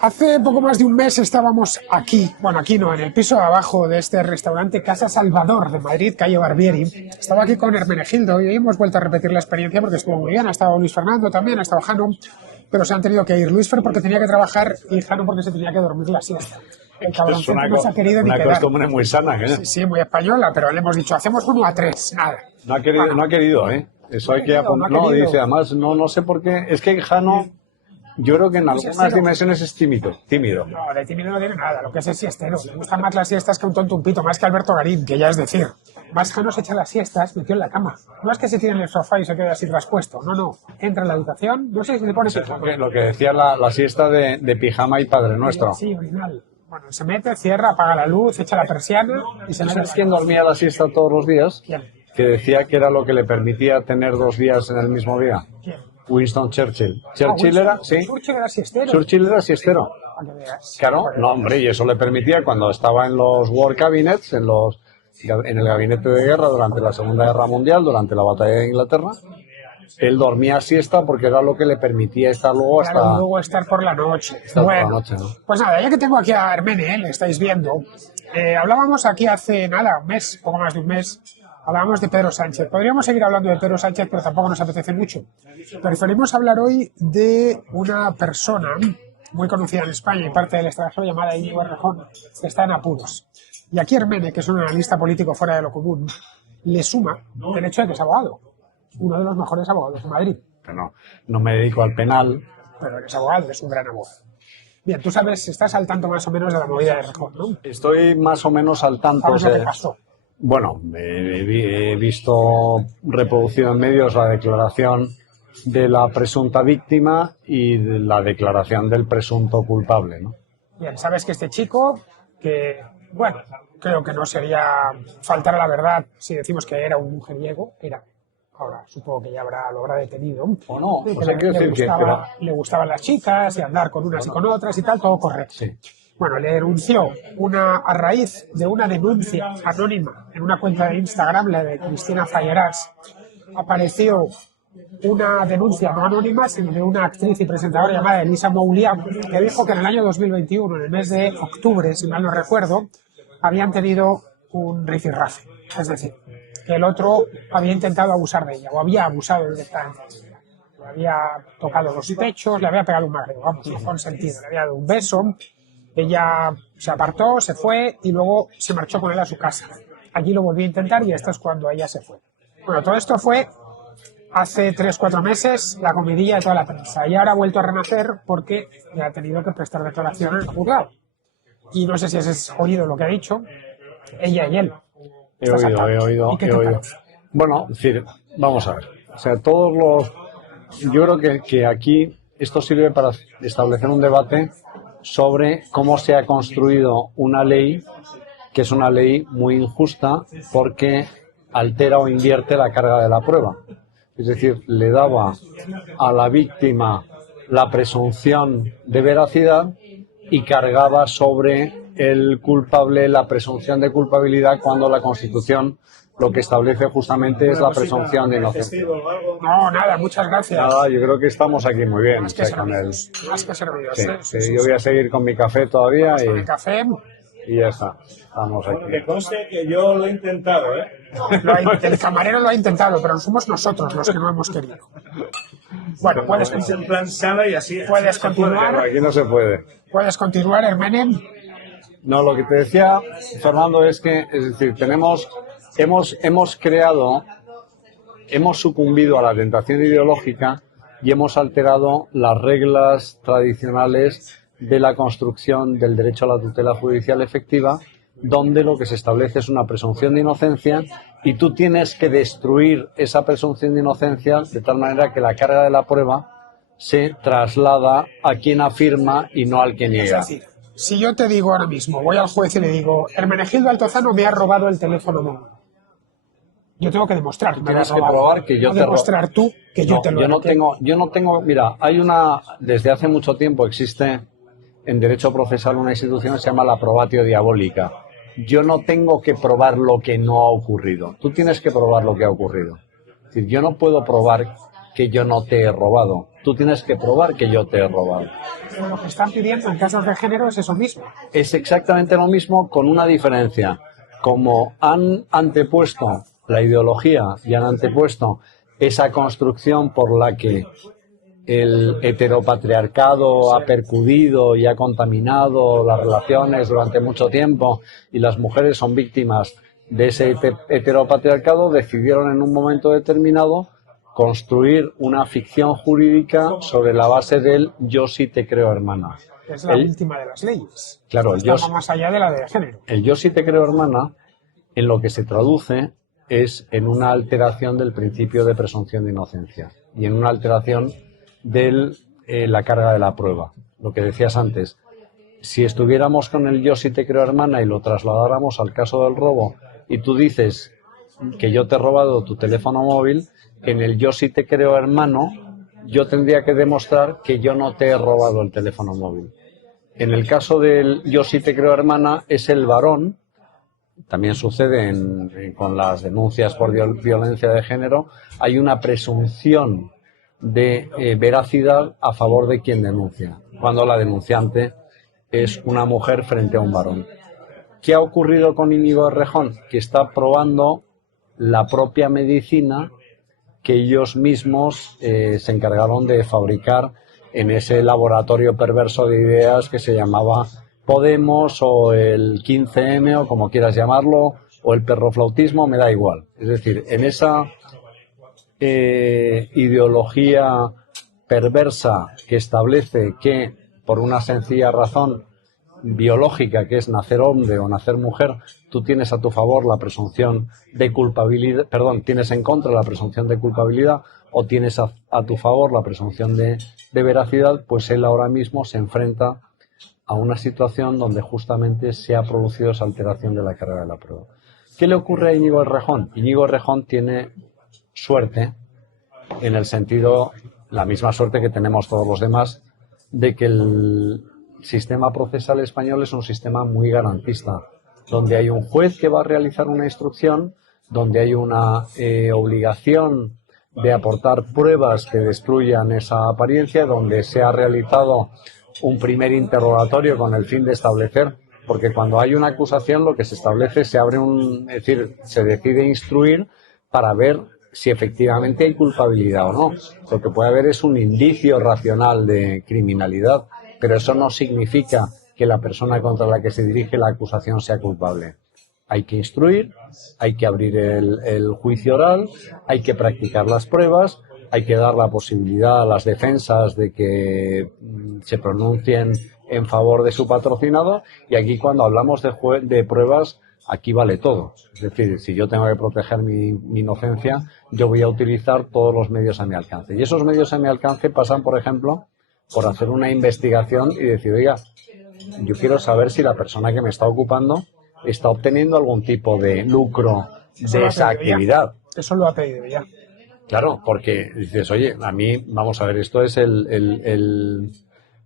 Hace poco más de un mes estábamos aquí, bueno, aquí no, en el piso de abajo de este restaurante Casa Salvador de Madrid, calle Barbieri. Estaba aquí con Hermenegildo y hoy hemos vuelto a repetir la experiencia porque estuvo muy bien. Ha estado Luis Fernando también, ha estado Jano, pero se han tenido que ir. Luis Fer porque tenía que trabajar y Jano porque se tenía que dormir la siesta. El cabroncito no se ha querido ni quedar. Una costumbre muy sana, ¿eh? Sí, sí, muy española, pero le hemos dicho, hacemos 1-3, nada. No ha querido, ¿eh? Eso hay que apuntar. No, dice, además, no sé por qué. Es que Jano, yo creo que en algunas dimensiones es tímido. No, de tímido no tiene nada, lo que es siestero. Le gustan más las siestas que un tonto un pito, más que Alberto Garín, que ya es decir. Más Jano se echa las siestas metido en la cama. No es que se tire en el sofá y se quede así traspuesto, no. Entra en la habitación, no sé si le pone lo que decía la siesta de pijama y Padre Nuestro. Sí, original. Bueno, se mete, cierra, apaga la luz, echa la persiana y se mete. ¿Sabes quién dormía la siesta todos los días? ¿Quién? Que decía que era lo que le permitía tener 2 días en el mismo día. ¿Quién? Winston Churchill. Churchill Era, sí. Churchill era siestero. Churchill era siestero. Para que veas. Claro, no, hombre, y eso le permitía cuando estaba en los War Cabinets, en el gabinete de guerra durante la Segunda Guerra Mundial, durante la batalla de Inglaterra. Él dormía siesta porque era lo que le permitía estar luego hasta... Claro, luego estar por la noche. Bueno, por la noche, ¿no? Pues nada, ya que tengo aquí a Hermene, le estáis viendo, hablábamos aquí hace nada, un mes, poco más de un mes, hablábamos de Pedro Sánchez. Podríamos seguir hablando de Pedro Sánchez, pero tampoco nos apetece mucho. Preferimos hablar hoy de una persona muy conocida en España y parte del extranjero llamada Íñigo Errejón, que está en apuros. Y aquí Hermene, que es un analista político fuera de lo común, le suma el hecho de que es abogado. Uno de los mejores abogados de Madrid. No me dedico al penal. Pero eres abogado, eres un gran abogado. Bien, tú sabes, estás al tanto más o menos de la movida de Errejón, ¿no? Estoy más o menos al tanto. ¿Sabes lo que pasó? Bueno, he visto reproducido en medios la declaración de la presunta víctima y de la declaración del presunto culpable, ¿no? Bien, sabes que este chico, que, bueno, creo que no sería faltar a la verdad si decimos que era un mujeriego, era. Ahora supongo que ya lo habrá detenido. O no, que o sea, quiero decir le gustaban las chicas y andar con unas y con otras y tal, todo correcto. Sí. Bueno, le denunció a raíz de una denuncia anónima en una cuenta de Instagram, la de Cristina Fallerás, apareció una denuncia no anónima, sino de una actriz y presentadora llamada Elisa Mouliá, que dijo que en el año 2021, en el mes de octubre, si mal no recuerdo, habían tenido un rifirrafe. Es decir, que el otro había intentado abusar de ella, o había abusado directamente de ella. Le había tocado los pechos, le había pegado un magreo, vamos, con sentido, le había dado un beso. Ella se apartó, se fue y luego se marchó con él a su casa. Allí lo volvió a intentar y esto es cuando ella se fue. Bueno, todo esto fue hace 3-4 meses, la comidilla de toda la prensa. Y ahora ha vuelto a renacer porque ya ha tenido que prestar declaración en el juzgado. Y no sé si has oído lo que ha dicho ella y él. He oído. Bueno, es decir, vamos a ver. O sea, yo creo que aquí esto sirve para establecer un debate sobre cómo se ha construido una ley que es una ley muy injusta porque altera o invierte la carga de la prueba. Es decir, le daba a la víctima la presunción de veracidad y cargaba sobre el culpable la presunción de culpabilidad cuando la Constitución lo que establece justamente es la presunción de inocencia. No, nada, muchas gracias. Nada, yo creo que estamos aquí muy bien. Más que servidos. Más que servidos. Sí, yo voy a seguir con mi café todavía y ya está. Estamos aquí. Que conste que yo lo he intentado, ¿eh? El camarero lo ha intentado, pero somos nosotros los que no hemos querido. Bueno, puedes en plan sala y así. Puedes continuar. Aquí no se puede. Puedes continuar, Hermene. No, lo que te decía, Fernando, es decir, hemos sucumbido a la tentación ideológica y hemos alterado las reglas tradicionales de la construcción del derecho a la tutela judicial efectiva, donde lo que se establece es una presunción de inocencia y tú tienes que destruir esa presunción de inocencia de tal manera que la carga de la prueba se traslada a quien afirma y no al que niega. Es decir, si yo te digo ahora mismo, voy al juez y le digo, Hermenegildo Altozano me ha robado el teléfono móvil. Yo tengo que demostrar que me tienes que probar que yo te demostrar tú que yo te lo he robado. Yo no tengo, mira, desde hace mucho tiempo existe en derecho procesal una institución que se llama la probatio diabólica. Yo no tengo que probar lo que no ha ocurrido. Tú tienes que probar lo que ha ocurrido. Es decir, yo no puedo probar que yo no te he robado. Tú tienes que probar que yo te he robado. Pero lo que están pidiendo en casos de género es eso mismo. Es exactamente lo mismo, con una diferencia. Como han antepuesto la ideología y han antepuesto esa construcción por la que el heteropatriarcado ha percudido y ha contaminado las relaciones durante mucho tiempo y las mujeres son víctimas de ese heteropatriarcado, decidieron en un momento determinado construir una ficción jurídica sobre la base del yo sí te creo hermana. Es la última de las leyes. Claro, el yo, más allá de la de género. El yo sí te creo hermana, en lo que se traduce es en una alteración del principio de presunción de inocencia y en una alteración de la carga de la prueba. Lo que decías antes, si estuviéramos con el yo sí te creo hermana y lo trasladáramos al caso del robo y tú dices que yo te he robado tu teléfono móvil, en el yo sí te creo hermano yo tendría que demostrar que yo no te he robado el teléfono móvil. En el caso del yo sí te creo hermana es el varón. También sucede con las denuncias por violencia de género, hay una presunción de veracidad a favor de quien denuncia, cuando la denunciante es una mujer frente a un varón. ¿Qué ha ocurrido con Íñigo Errejón? Que está probando la propia medicina que ellos mismos se encargaron de fabricar en ese laboratorio perverso de ideas que se llamaba Podemos o el 15M o como quieras llamarlo, o el perroflautismo, me da igual. Es decir, en esa ideología perversa que establece que por una sencilla razón biológica, que es nacer hombre o nacer mujer, tú tienes a tu favor la presunción de culpabilidad, tienes en contra la presunción de culpabilidad o tienes a tu favor la presunción de veracidad, pues él ahora mismo se enfrenta a una situación donde justamente se ha producido esa alteración de la carga de la prueba. ¿Qué le ocurre a Íñigo Errejón? Íñigo Errejón tiene suerte, en el sentido, la misma suerte que tenemos todos los demás, de que el sistema procesal español es un sistema muy garantista, donde hay un juez que va a realizar una instrucción, donde hay una obligación de aportar pruebas que destruyan esa apariencia, donde se ha realizado un primer interrogatorio con el fin de establecer, porque cuando hay una acusación lo que se establece, se decide instruir para ver si efectivamente hay culpabilidad o no. Lo que puede haber es un indicio racional de criminalidad, pero eso no significa que la persona contra la que se dirige la acusación sea culpable. Hay que instruir, hay que abrir el juicio oral, hay que practicar las pruebas, hay que dar la posibilidad a las defensas de que se pronuncien en favor de su patrocinado, y aquí cuando hablamos de pruebas, aquí vale todo. Es decir, si yo tengo que proteger mi inocencia, yo voy a utilizar todos los medios a mi alcance. Y esos medios a mi alcance pasan, por ejemplo, por hacer una investigación y decir, oiga, yo quiero saber si la persona que me está ocupando está obteniendo algún tipo de lucro de esa actividad. Eso lo ha pedido ya. Claro, porque dices, oye, a mí, vamos a ver, esto es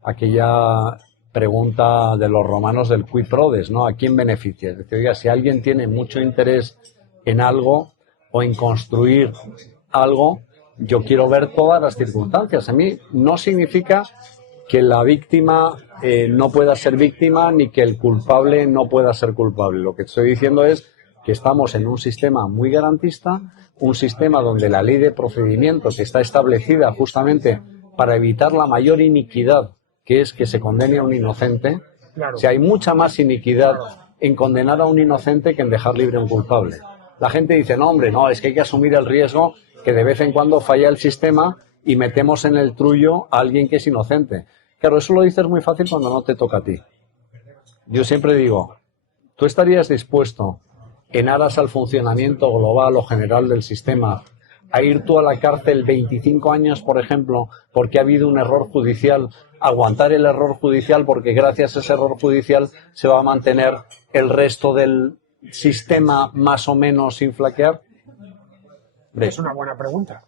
aquella pregunta de los romanos del quid prodest, ¿no? ¿A quién beneficia? Es decir, oiga, si alguien tiene mucho interés en algo o en construir algo, yo quiero ver todas las circunstancias. A mí no significa que la víctima no pueda ser víctima ni que el culpable no pueda ser culpable. Lo que estoy diciendo es que estamos en un sistema muy garantista, un sistema donde la ley de procedimiento, que está establecida justamente para evitar la mayor iniquidad, que es que se condene a un inocente. Claro. O sea, hay mucha más iniquidad en condenar a un inocente que en dejar libre a un culpable. La gente dice, no, hombre, no, es que hay que asumir el riesgo que de vez en cuando falla el sistema y metemos en el trullo a alguien que es inocente. Claro, eso lo dices muy fácil cuando no te toca a ti. Yo siempre digo, ¿tú estarías dispuesto, en aras al funcionamiento global o general del sistema, a ir tú a la cárcel 25 años, por ejemplo, porque ha habido un error judicial, aguantar el error judicial porque gracias a ese error judicial se va a mantener el resto del sistema más o menos sin flaquear? Es una buena pregunta.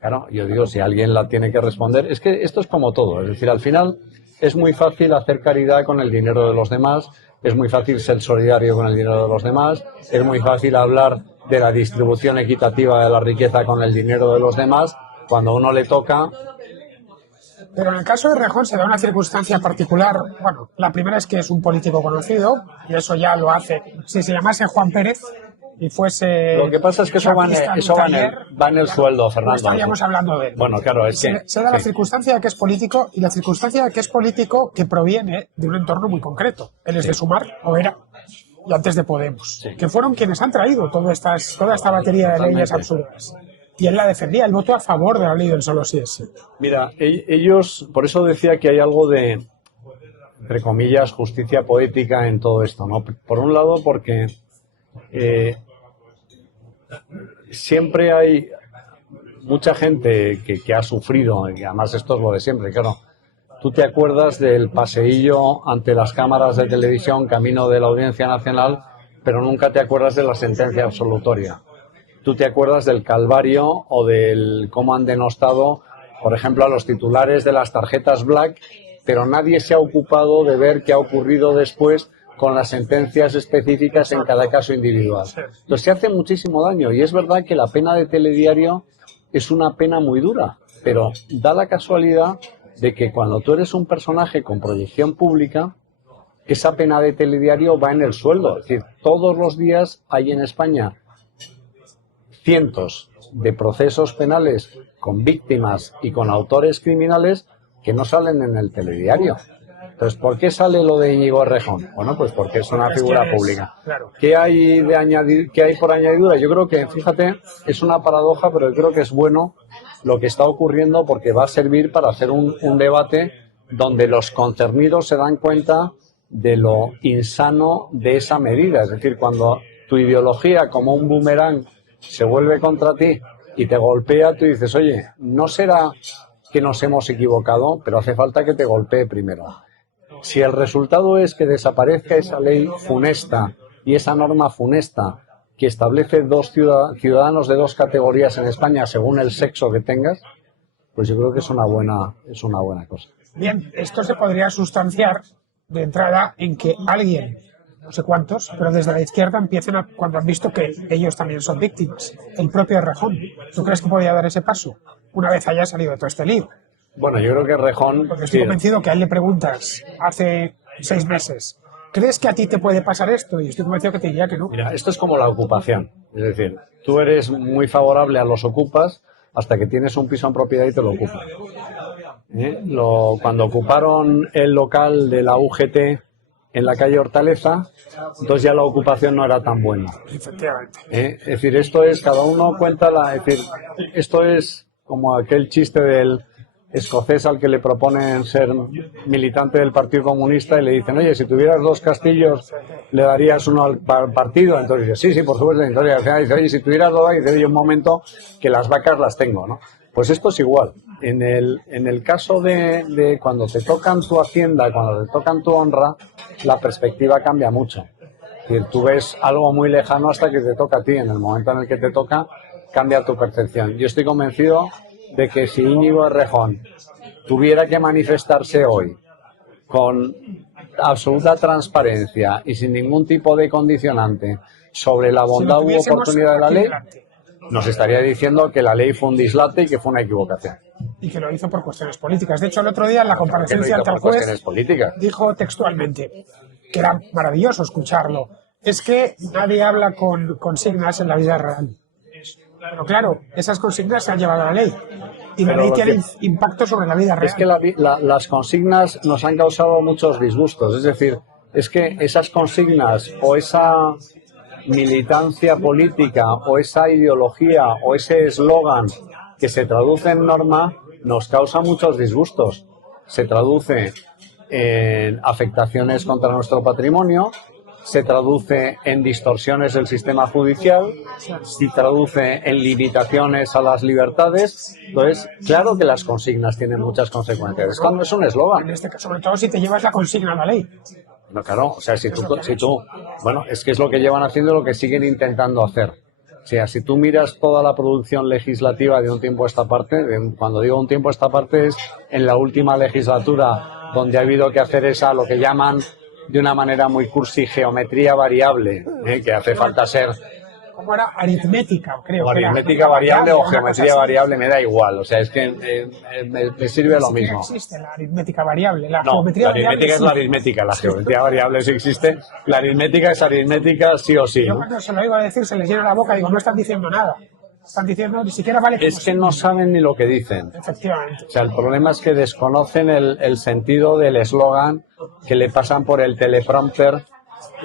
Claro, yo digo, si alguien la tiene que responder, es que esto es como todo, es decir, al final es muy fácil hacer caridad con el dinero de los demás, es muy fácil ser solidario con el dinero de los demás, es muy fácil hablar de la distribución equitativa de la riqueza con el dinero de los demás, cuando a uno le toca. Pero en el caso de Rejón se da una circunstancia particular. Bueno, la primera es que es un político conocido, y eso ya lo hace. Si se llamase Juan Pérez y fuese... Lo que pasa es que eso va en el sueldo, Fernando. Estaríamos hablando de él. Bueno, claro, es que... Se da la circunstancia de que es político, y la circunstancia de que es político que proviene de un entorno muy concreto. Él es de Sumar, o era, y antes de Podemos, que fueron quienes han traído toda esta batería de leyes absurdas. Y él la defendía, él votó a favor de la ley del solo sí es sí. Mira, ellos, por eso decía que hay algo de, entre comillas, justicia poética en todo esto, ¿no? Por un lado, porque siempre hay mucha gente que ha sufrido, y además esto es lo de siempre, claro. Tú te acuerdas del paseillo ante las cámaras de televisión camino de la Audiencia Nacional, pero nunca te acuerdas de la sentencia absolutoria. Tú te acuerdas del calvario o del cómo han denostado, por ejemplo, a los titulares de las tarjetas Black, pero nadie se ha ocupado de ver qué ha ocurrido después con las sentencias específicas en cada caso individual. Entonces se hace muchísimo daño, y es verdad que la pena de telediario es una pena muy dura, pero da la casualidad de que cuando tú eres un personaje con proyección pública, esa pena de telediario va en el sueldo. Es decir, todos los días hay en España cientos de procesos penales con víctimas y con autores criminales que no salen en el telediario. Entonces, ¿por qué sale lo de Íñigo Errejón? Bueno, pues porque es una figura pública. Claro. ¿Qué hay por añadidura? Yo creo que, fíjate, es una paradoja, pero yo creo que es bueno lo que está ocurriendo, porque va a servir para hacer un debate donde los concernidos se dan cuenta de lo insano de esa medida. Es decir, cuando tu ideología, como un boomerang, se vuelve contra ti y te golpea, tú dices, oye, ¿no será que nos hemos equivocado? Pero hace falta que te golpee primero. Si el resultado es que desaparezca esa ley funesta y esa norma funesta que establece dos ciudadanos de dos categorías en España según el sexo que tengas, pues yo creo que es una buena cosa. Bien, esto se podría sustanciar de entrada en que alguien, no sé cuántos, pero desde la izquierda empiecen cuando han visto que ellos también son víctimas. El propio Errejón. ¿Tú crees que podría dar ese paso una vez haya salido de todo este lío? Bueno, yo creo que Errejón... Porque estoy convencido que a él le preguntas hace 6 meses, ¿crees que a ti te puede pasar esto? Y estoy convencido que te diría que no. Mira, esto es como la ocupación. Es decir, tú eres muy favorable a los ocupas hasta que tienes un piso en propiedad y te lo ocupan. Cuando ocuparon el local de la UGT en la calle Hortaleza, entonces ya la ocupación no era tan buena. Efectivamente. Es decir, esto es, cada uno cuenta es decir, esto es como aquel chiste del escocés al que le proponen ser militante del Partido Comunista y le dicen, oye, si tuvieras 2 castillos, ¿le darías uno al partido? Entonces dice, sí, por supuesto. Entonces al final dice, oye, si tuvieras 2, dice, oye, un momento, que las vacas las tengo, ¿no? Pues esto es igual. En el caso de cuando te tocan tu hacienda, cuando te tocan tu honra, la perspectiva cambia mucho. Es decir, tú ves algo muy lejano hasta que te toca a ti. En el momento en el que te toca, cambia tu percepción. Yo estoy convencido de que si Íñigo Errejón tuviera que manifestarse hoy con absoluta transparencia y sin ningún tipo de condicionante sobre la bondad u oportunidad de la ley, nos estaría diciendo que la ley fue un dislate y que fue una equivocación. Y que lo hizo por cuestiones políticas. De hecho, el otro día en la comparecencia ante el juez dijo textualmente, que era maravilloso escucharlo, es que nadie habla con consignas en la vida real. Pero claro, esas consignas se han llevado a la ley. Y la ley tiene impacto sobre la vida real. Es que las consignas nos han causado muchos disgustos. Es decir, es que esas consignas o esa militancia política o esa ideología o ese eslogan que se traduce en norma nos causa muchos disgustos. Se traduce en afectaciones contra nuestro patrimonio, se traduce en distorsiones del sistema judicial, se traduce en limitaciones a las libertades. Entonces, claro que las consignas tienen muchas consecuencias. Esto no es un eslogan. En este caso, sobre todo si te llevas la consigna a la ley. No, claro, o sea, si tú, bueno, es que es lo que llevan haciendo y lo que siguen intentando hacer. O sea, si tú miras toda la producción legislativa de un tiempo a esta parte, cuando digo un tiempo a esta parte es en la última legislatura, donde ha habido que hacer esa, lo que llaman de una manera muy cursi, geometría variable, que hace falta ser ¿cómo era? Aritmética, creo. O que era. aritmética variable o Una cosa geometría así. variable, me da igual. O sea, es que me sirve lo Sí que mismo. existe la aritmética variable. La No, geometría la aritmética es la variable, aritmética, la geometría variable sí existe. La aritmética es aritmética sí o sí, sí. Yo ¿no? cuando se lo iba a decir se les llena la boca y digo, no están diciendo nada. Están diciendo, ni siquiera vale Es que no saben ni lo que dicen. Efectivamente. O sea, el problema es que desconocen el sentido del eslogan que le pasan por el teleprompter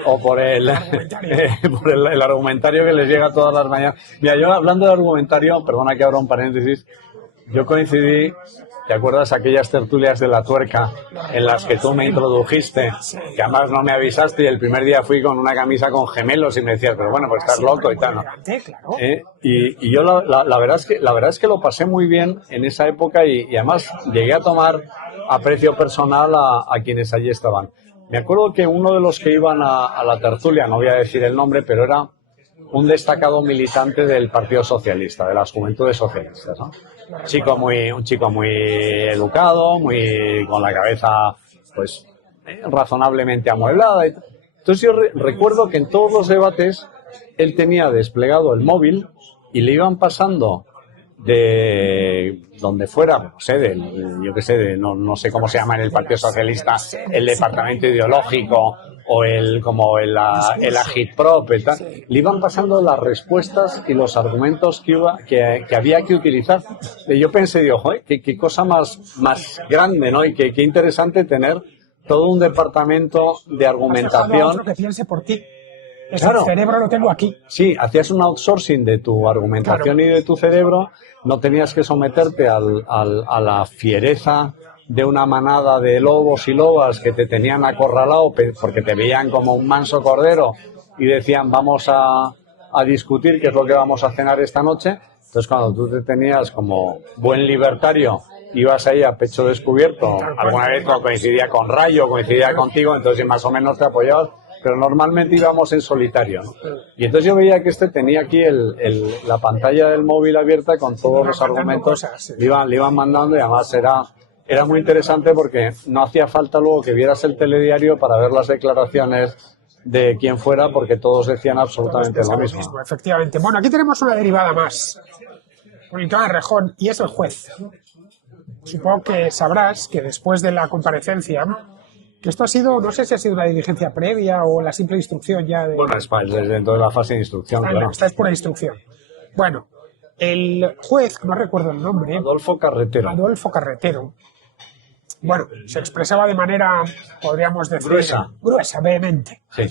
o por el el argumentario que les llega todas las mañanas. Mira, yo hablando de argumentario, perdona que abra un paréntesis, yo coincidí, ¿te acuerdas aquellas tertulias de la tuerca en las que tú me introdujiste? Que además no me avisaste y el primer día fui con una camisa con gemelos y me decías, pero bueno, pues estás loco y tal, ¿no? Claro. Y yo la verdad es que lo pasé muy bien en esa época y además llegué a tomar aprecio personal a quienes allí estaban. Me acuerdo que uno de los que iban a la tertulia, no voy a decir el nombre, pero era un destacado militante del Partido Socialista, de las Juventudes Socialistas, ¿no? Un chico muy educado, muy con la cabeza pues razonablemente amueblada. Entonces yo recuerdo que en todos los debates él tenía desplegado el móvil y le iban pasando de donde fuera, no sé, no sé cómo se llama en el Partido Socialista, el departamento ideológico o el agitprop, le iban pasando las respuestas y los argumentos que había que utilizar. Y yo pensé, digo, joder, qué cosa más grande, ¿no? Y qué interesante tener todo un departamento de argumentación. Otro que piense por ti. Claro. El cerebro lo tengo aquí. Sí, hacías un outsourcing de tu argumentación y de tu cerebro, no tenías que someterte a la fiereza de una manada de lobos y lobas que te tenían acorralado porque te veían como un manso cordero y decían vamos a discutir qué es lo que vamos a cenar esta noche. Entonces cuando tú te tenías como buen libertario, ibas ahí a pecho descubierto, alguna vez coincidía con Rayo, coincidía contigo, entonces más o menos te apoyabas, pero normalmente íbamos en solitario, ¿no? Y entonces yo veía que tenía aquí la pantalla del móvil abierta con todos los argumentos, le iban mandando y además era muy interesante porque no hacía falta luego que vieras el telediario para ver las declaraciones de quien fuera porque todos decían absolutamente lo mismo. Efectivamente. Bueno, aquí tenemos una derivada más, un de Rejón, y es el juez. Supongo que sabrás que después de la comparecencia, que esto ha sido, no sé si ha sido una diligencia previa o la simple instrucción ya de... Bueno, es dentro de la fase de instrucción, claro. No, esta es por instrucción. Bueno, el juez, no recuerdo el nombre... Adolfo Carretero. Bueno, se expresaba de manera, podríamos decir... Gruesa, vehemente. Sí.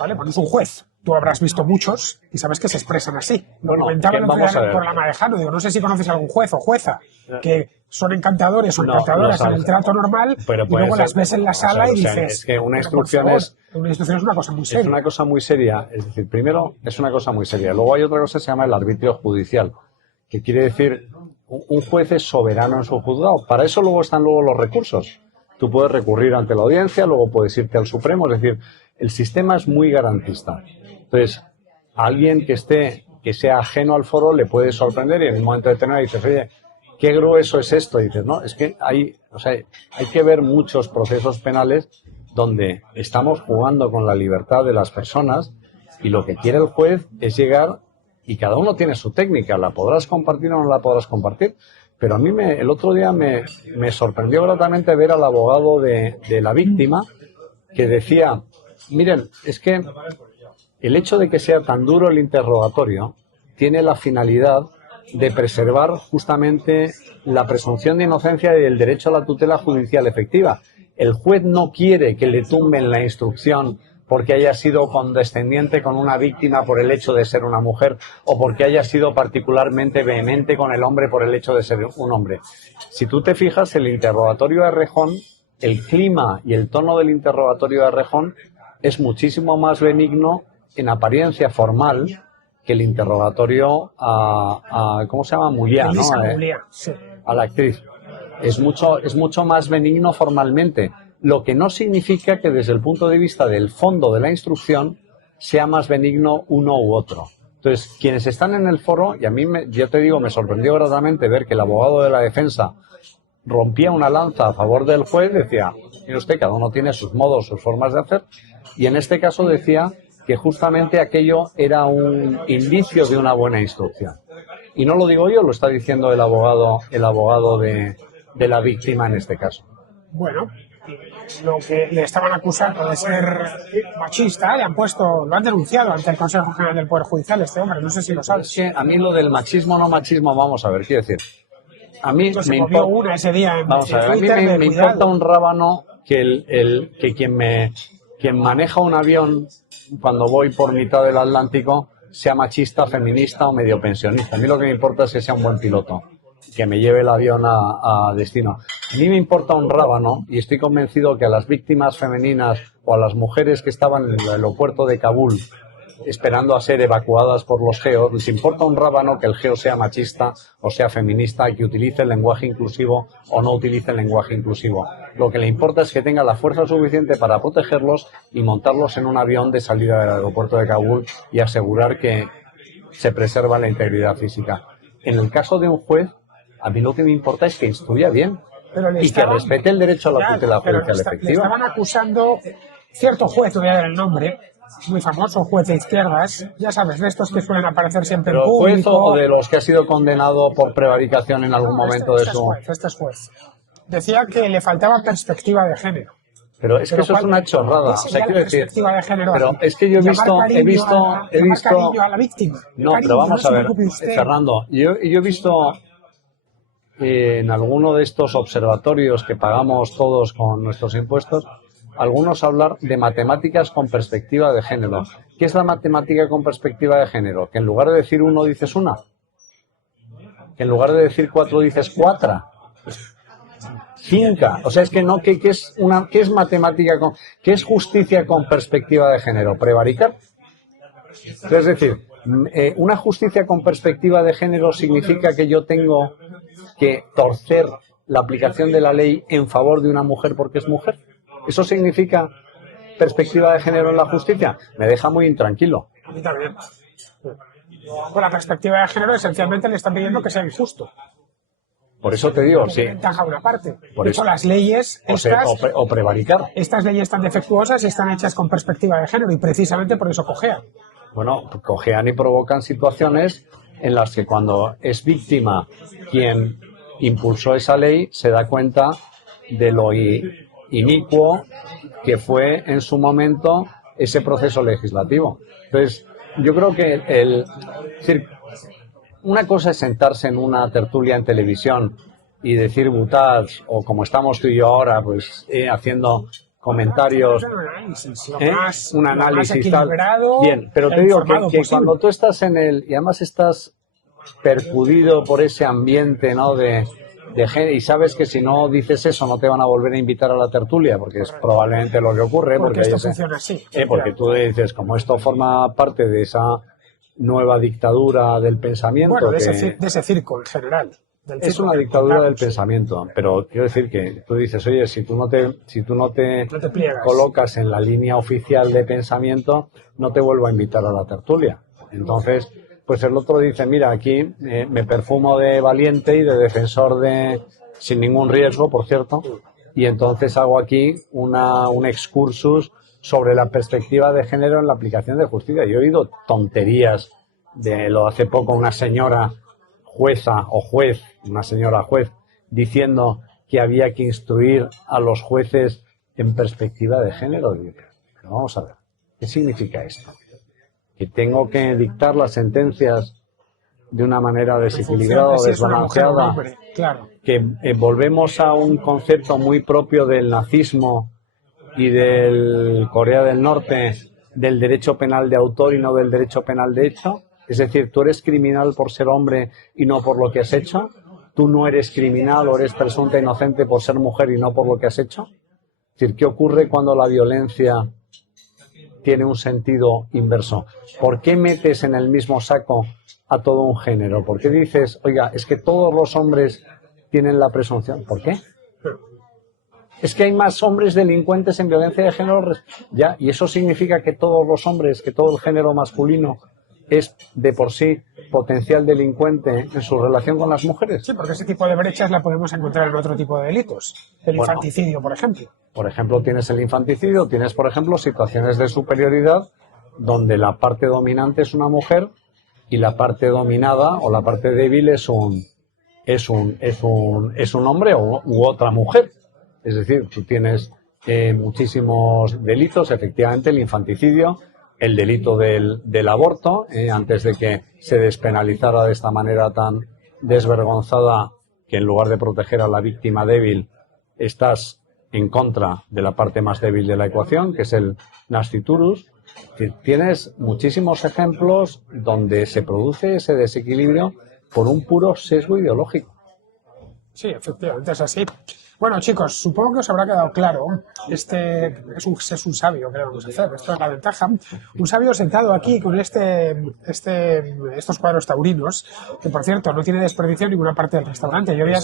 ¿Vale? Bueno, es un juez. Tú habrás visto muchos y sabes que se expresan así. Lo comentaba el otro vamos a día ver. por la Madejano. Digo, no sé si conoces algún juez o jueza que son encantadores o encantadoras en el trato normal pero y luego las ves en la sala y dices... Es que una instrucción una instrucción es una cosa muy seria. Es una cosa muy seria. Es decir, primero es una cosa muy seria. Luego hay otra cosa que se llama el arbitrio judicial, que quiere decir un juez es soberano en su juzgado. Para eso luego están los recursos. Tú puedes recurrir ante la audiencia, luego puedes irte al Supremo. Es decir, el sistema es muy garantista. Entonces, a alguien que sea ajeno al foro le puede sorprender y en un momento determinado dices, oye, qué grueso es esto. Y dices, no, es que hay que ver muchos procesos penales donde estamos jugando con la libertad de las personas y lo que quiere el juez es llegar, y cada uno tiene su técnica, la podrás compartir o no la podrás compartir, pero a mí el otro día me sorprendió gratamente ver al abogado de la víctima que decía, miren, es que el hecho de que sea tan duro el interrogatorio tiene la finalidad de preservar justamente la presunción de inocencia y el derecho a la tutela judicial efectiva. El juez no quiere que le tumben la instrucción porque haya sido condescendiente con una víctima por el hecho de ser una mujer o porque haya sido particularmente vehemente con el hombre por el hecho de ser un hombre. Si tú te fijas, el interrogatorio de Rejón, el clima y el tono del interrogatorio de Rejón es muchísimo más benigno en apariencia formal que el interrogatorio a ¿cómo se llama? Muliá, ¿no? Sí. A la actriz. Es mucho más benigno formalmente, lo que no significa que desde el punto de vista del fondo de la instrucción sea más benigno uno u otro. Entonces, quienes están en el foro, y a mí, ya te digo, me sorprendió gratamente ver que el abogado de la defensa rompía una lanza a favor del juez, decía, mire usted, cada uno tiene sus modos, sus formas de hacer, y en este caso decía que justamente aquello era un indicio de una buena instrucción. Y no lo digo yo, lo está diciendo el abogado de la víctima en este caso. Bueno, lo que le estaban acusando de ser machista, lo han denunciado ante el Consejo General del Poder Judicial este hombre, no sé si lo sabes. Es que a mí lo del machismo no machismo, vamos a ver, quiero decir, a mí me importa una ese día en vamos a ver, Twitter, a mí me importa un rábano que quien maneja un avión cuando voy por mitad del Atlántico sea machista, feminista o medio pensionista. A mí lo que me importa es que sea un buen piloto, que me lleve el avión a destino. A mí me importa un rábano y estoy convencido que a las víctimas femeninas o a las mujeres que estaban en el aeropuerto de Kabul esperando a ser evacuadas por los geos, les importa un rábano que el geo sea machista o sea feminista, que utilice el lenguaje inclusivo o no utilice el lenguaje inclusivo. Lo que le importa es que tenga la fuerza suficiente para protegerlos y montarlos en un avión de salida del aeropuerto de Kabul y asegurar que se preserva la integridad física. En el caso de un juez, a mí lo que me importa es que instruya bien y que respete el derecho a la tutela judicial efectiva. Le estaban acusando cierto juez, voy a dar el nombre, muy famoso, juez de izquierdas, ya sabes, de estos que suelen aparecer siempre en público. ¿Juez o de los que ha sido condenado por prevaricación en algún momento de su...? Este es juez. Decía que le faltaba perspectiva de género. Pero es que eso es una chorrada. O sea, quiero decir, de género, pero es que yo he visto cariño a la víctima. No, cariño, pero vamos a ver, usted. Fernando, yo he visto en alguno de estos observatorios que pagamos todos con nuestros impuestos, algunos hablar de matemáticas con perspectiva de género. ¿Qué es la matemática con perspectiva de género? Que en lugar de decir uno dices una. Que en lugar de decir cuatro dices cuatra. Finca. O sea, es que no, ¿qué es matemática qué es justicia con perspectiva de género? ¿Prevaricar? Es decir, una justicia con perspectiva de género significa que yo tengo que torcer la aplicación de la ley en favor de una mujer porque es mujer. ¿Eso significa perspectiva de género en la justicia? Me deja muy intranquilo. A mí también. Con la perspectiva de género, esencialmente le están pidiendo que sea injusto. Por eso te digo, sí. Ventaja una parte. Por de hecho, las leyes o prevaricar. Estas leyes tan defectuosas están hechas con perspectiva de género y precisamente por eso cojean. Bueno, cojean y provocan situaciones en las que cuando es víctima quien impulsó esa ley se da cuenta de lo inicuo que fue en su momento ese proceso legislativo. Entonces, yo creo que es decir, una cosa es sentarse en una tertulia en televisión y decir butads, o como estamos tú y yo ahora, pues haciendo comentarios, un análisis tal. Bien, pero te digo que cuando tú estás y además estás percudido por ese ambiente, ¿no?, de género, y sabes que si no dices eso no te van a volver a invitar a la tertulia, porque es probablemente lo que ocurre, porque esto funciona así. Porque tú dices, como esto forma parte de esa nueva dictadura del pensamiento. Bueno, de ese circo en general. Es una dictadura del pensamiento, pero quiero decir que tú dices, oye, si tú no te colocas en la línea oficial de pensamiento, no te vuelvo a invitar a la tertulia. Entonces, pues el otro dice, mira, aquí me perfumo de valiente y de defensor sin ningún riesgo, por cierto, y entonces hago aquí un excursus sobre la perspectiva de género en la aplicación de justicia. Yo he oído tonterías hace poco una señora jueza o juez, una señora juez, diciendo que había que instruir a los jueces en perspectiva de género. Pero vamos a ver, ¿qué significa esto? ¿Que tengo que dictar las sentencias de una manera desequilibrada o desbalanceada? Claro. Que volvemos a un concepto muy propio del nazismo y del Corea del Norte, del derecho penal de autor y no del derecho penal de hecho. Es decir, tú eres criminal por ser hombre y no por lo que has hecho. Tú no eres criminal o eres presunta inocente por ser mujer y no por lo que has hecho. Es decir, ¿qué ocurre cuando la violencia tiene un sentido inverso? ¿Por qué metes en el mismo saco a todo un género? ¿Por qué dices, oiga, es que todos los hombres tienen la presunción? ¿Por qué? Es que hay más hombres delincuentes en violencia de género. Ya, y eso significa que todos los hombres, que todo el género masculino es de por sí potencial delincuente en su relación con las mujeres. Sí, porque ese tipo de brechas la podemos encontrar en otro tipo de delitos. El infanticidio, por ejemplo. Por ejemplo, tienes el infanticidio, tienes, por ejemplo, situaciones de superioridad donde la parte dominante es una mujer y la parte dominada o la parte débil es un hombre u otra mujer. Es decir, tú tienes muchísimos delitos, efectivamente, el infanticidio, el delito del aborto, antes de que se despenalizara de esta manera tan desvergonzada, que en lugar de proteger a la víctima débil, estás en contra de la parte más débil de la ecuación, que es el nasciturus. Tienes muchísimos ejemplos donde se produce ese desequilibrio por un puro sesgo ideológico. Sí, efectivamente, es así. Bueno, chicos, supongo que os habrá quedado claro. Este es un sabio, que vamos a hacer. Esto es la ventaja. Un sabio sentado aquí con estos cuadros taurinos, que por cierto no tiene desperdicio en ninguna parte del restaurante. Yo me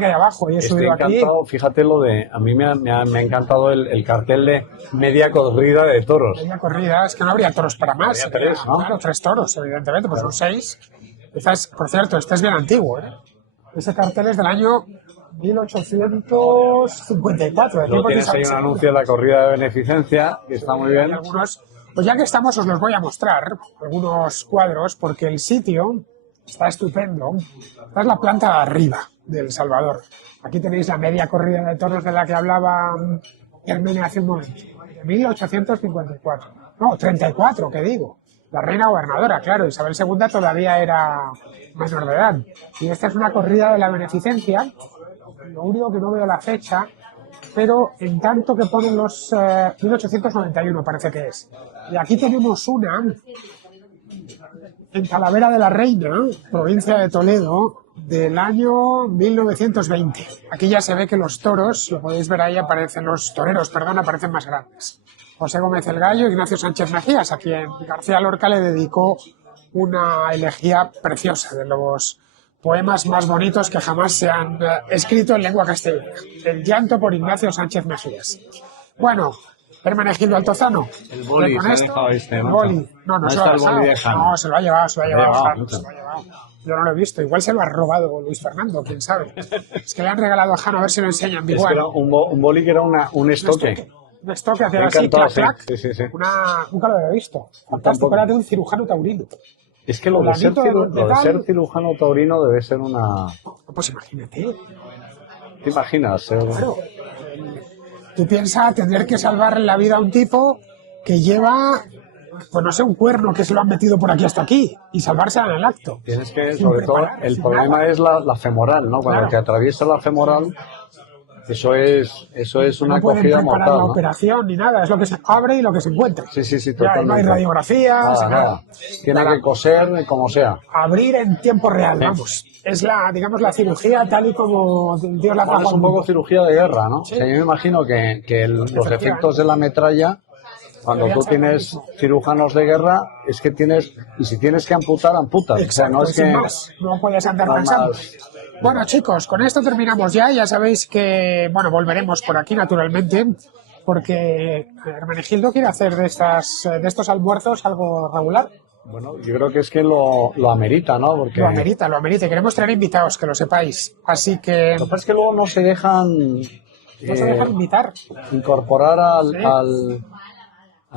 quedé abajo y he subido aquí. Fíjate a mí me ha encantado el cartel de media corrida de toros. Media corrida, es que no habría toros para más. Habría tres, ¿no? Claro, 3 toros, evidentemente, pues son 6. Por cierto, este es bien antiguo, ¿eh? Ese cartel es del año 1854. Luego tienes ahí un anuncio de la corrida de beneficencia, que está muy bien. Pues ya que estamos, os los voy a mostrar, algunos cuadros, porque el sitio está estupendo. Esta es la planta de arriba del Salvador. Aquí tenéis la media corrida de toros de la que hablaba Hermene hace un momento, de 1854. No, 34, ¿qué digo? La reina gobernadora, claro, Isabel II todavía era menor de edad. Y esta es una corrida de la beneficencia. Lo único que no veo la fecha, pero en tanto que ponen los 1891 parece que es. Y aquí tenemos una en Talavera de la Reina, provincia de Toledo, del año 1920. Aquí ya se ve que los toros, lo podéis ver ahí, aparecen más grandes. José Gómez el Gallo, Ignacio Sánchez Mejías, a quien García Lorca le dedicó una elegía preciosa, de los poemas más bonitos que jamás se han escrito en lengua castellana. El llanto por Ignacio Sánchez Mejías. Bueno, Hermenegildo Altozano. El boli, con se ha esto, dejado el boli. No se lo ha dejado. No, se lo ha llevado. Yo no lo he visto. Igual se lo ha robado Luis Fernando, quién sabe. Es que le han regalado a Jano, a ver si lo enseñan. Es que era un boli que era un estoque. Un estoque hacia así, clac. Sí. Nunca lo había visto. Fantástico, era de un cirujano taurino. Es que lo de ser cirujano taurino debe ser una... Pues imagínate. ¿Te imaginas? Claro. Tú piensas tener que salvar la vida a un tipo que lleva, pues no sé, un cuerno que se lo han metido por aquí hasta aquí y salvarse en el acto. Tienes que, sobre todo, el problema es la femoral, ¿no? Cuando te atraviesa la femoral, eso es una cogida mortal, ¿no? No pueden preparar la operación ni nada, es lo que se abre y lo que se encuentra. Sí, totalmente. No hay radiografías, nada. Tiene que coser como sea. Abrir en tiempo real, vamos. Es la cirugía tal y como Dios la trajo. Es un poco cirugía de guerra, ¿no? Sí. O sea, yo me imagino que los efectos de la metralla, cuando tú tienes cirujanos de guerra, es que tienes, y si tienes que amputar, amputas. Exacto, o sea, no es que no puedes andar pensando. Bueno, chicos, con esto terminamos ya. Ya sabéis que, volveremos por aquí naturalmente, porque Hermenegildo quiere hacer de estos almuerzos algo regular. Bueno, yo creo que es que lo amerita, ¿no? Porque... Lo amerita. Queremos traer invitados, que lo sepáis. Así que... Lo que pasa es que luego no se dejan... No se dejan invitar. Incorporar al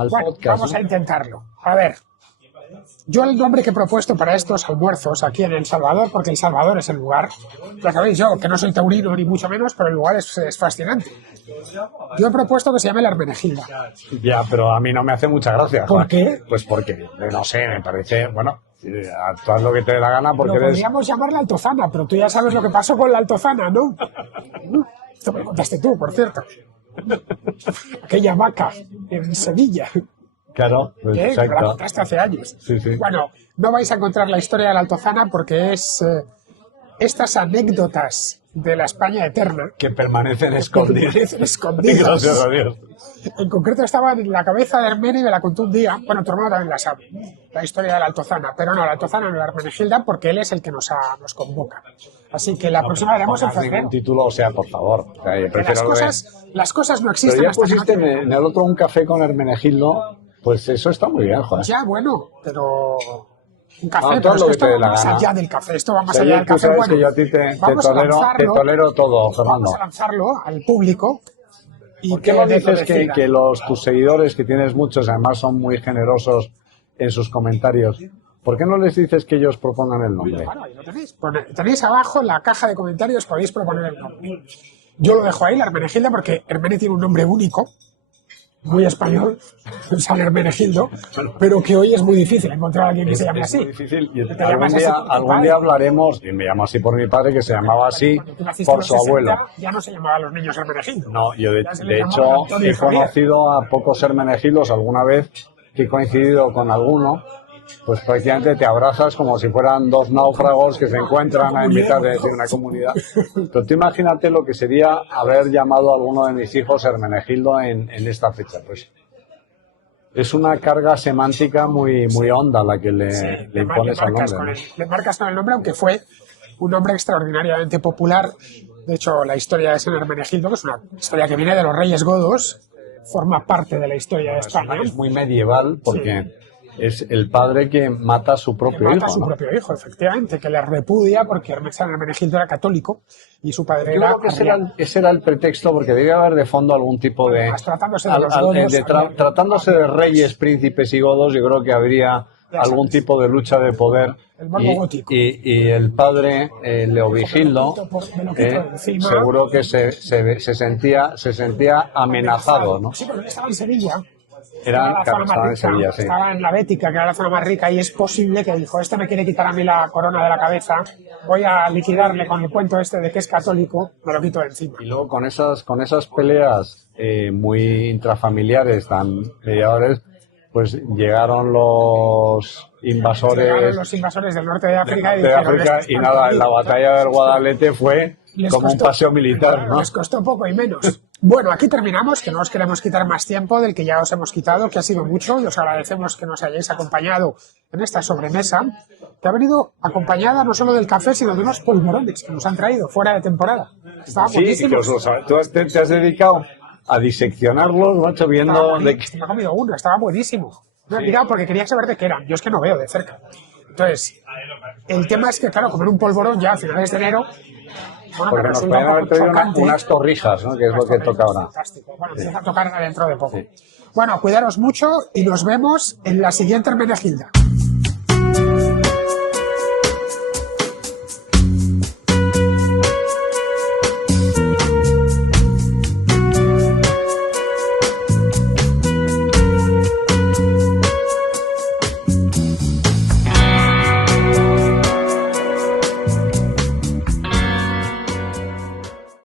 podcast. Vamos a intentarlo. A ver. Yo el nombre que he propuesto para estos almuerzos aquí en El Salvador, porque El Salvador es el lugar, ya sabéis yo, que no soy taurino ni mucho menos, pero el lugar es fascinante. Yo he propuesto que se llame la Hermenegilda. Ya, pero a mí no me hace mucha gracia. ¿Por qué? Pues porque, no sé, me parece, haz lo que te dé la gana porque podríamos llamarla Altozana, pero tú ya sabes lo que pasó con la Altozana, ¿no? Esto me lo contaste tú, por cierto. Aquella vaca en Sevilla. Claro, pues exacto. Que la contaste hace años. Sí. Bueno, no vais a encontrar la historia de la Altozana porque es estas anécdotas de la España eterna que permanecen escondidas. Gracias a Dios. En concreto estaba en la cabeza de Hermene y me la contó un día. Bueno, tu hermano también la sabe, la historia de la Altozana. Pero no, la Altozana no, la Hermenegilda, porque él es el que nos convoca. Así que la próxima haremos en febrero. Un título, por favor. O sea, las cosas no existen. Pero ya pusiste en el otro un café con Hermenegildo. Pues eso está muy bien, joder. Ya, bueno, pero... Un café, pero esto va más allá del café. Esto va más allá del café. Bueno, que yo a ti te tolero todo, Fernando. Vamos a lanzarlo al público y ¿Por qué que no de dices que, decidan. que tus seguidores, que tienes muchos, además son muy generosos en sus comentarios, ¿por qué no les dices que ellos propongan el nombre? Bueno, ahí lo tenéis. Tenéis abajo en la caja de comentarios, podéis proponer el nombre. Yo lo dejo ahí, la Hermenegilda, porque Hermene tiene un nombre único, muy español, San Hermenegildo, pero que hoy es muy difícil encontrar a alguien que se llame así. Muy difícil. Y Te llamas así por tu algún padre. día hablaremos, y me llamo así por mi padre, que se llamaba así Cuando tú naciste en por los su 60, abuelo. ya no se llamaban los niños Hermenegildo. No, yo Ya se le de llamaba hecho Antonio he Javier. conocido a pocos Hermenegildos alguna vez que he coincidido con alguno, pues prácticamente te abrazas como si fueran dos náufragos que se encuentran en mitad de una comunidad. Pero tú imagínate lo que sería haber llamado a alguno de mis hijos Hermenegildo en esta fecha. Pues es una carga semántica muy honda la que le impones al nombre, ¿no? Le marcas con el nombre, aunque fue un nombre extraordinariamente popular. De hecho, la historia de San Hermenegildo, que es una historia que viene de los reyes godos, forma parte de la historia de España. Es muy medieval porque es el padre que mata a su propio Mata hijo, a su ¿no? propio hijo, efectivamente, que le repudia porque San Hermenegildo era católico y su padre Yo era creo que arriano. ese era el pretexto, porque debía haber de fondo algún tipo de... Además, tratándose de los godos, tratándose de reyes, príncipes y godos, yo creo que habría algún tipo de lucha de poder. El morbo gótico. Y el padre, Leovigildo, me lo quito de encima. seguro que se sentía amenazado, ¿no? Sí, porque estaba en Sevilla. Estaba la zona más en rica, Sevilla, sí. estaba en la Bética, que era la zona más rica, y es posible que dijo, este me quiere quitar a mí la corona de la cabeza, voy a liquidarle con el cuento este de que es católico, me lo quito de encima. Y luego con esas peleas muy intrafamiliares, tan mediadores, pues llegaron los invasores Del norte de África de África y nada, la batalla del Guadalete fue como un paseo militar, ¿no? Les costó poco y menos. Bueno, aquí terminamos, que no os queremos quitar más tiempo del que ya os hemos quitado, que ha sido mucho, y os agradecemos que nos hayáis acompañado en esta sobremesa, que ha venido acompañada no solo del café, sino de unos polvorones que nos han traído fuera de temporada. Estaban Sí, que buenísimos. tú te has dedicado a diseccionarlos, macho, viendo de qué... Me he comido uno, estaba buenísimo. Me he mirado porque quería saber de qué eran. Yo es que no veo de cerca. Entonces, el tema es que, claro, comer un polvorón ya a finales de enero, bueno, Porque me nos resulta podían un haber poco traído chocante. unas torrijas, ¿no? Que es lo que toca ahora. Fantástico. Bueno, empieza a tocar dentro de poco. Bueno, cuidaros mucho y nos vemos en la siguiente Hermenegilda.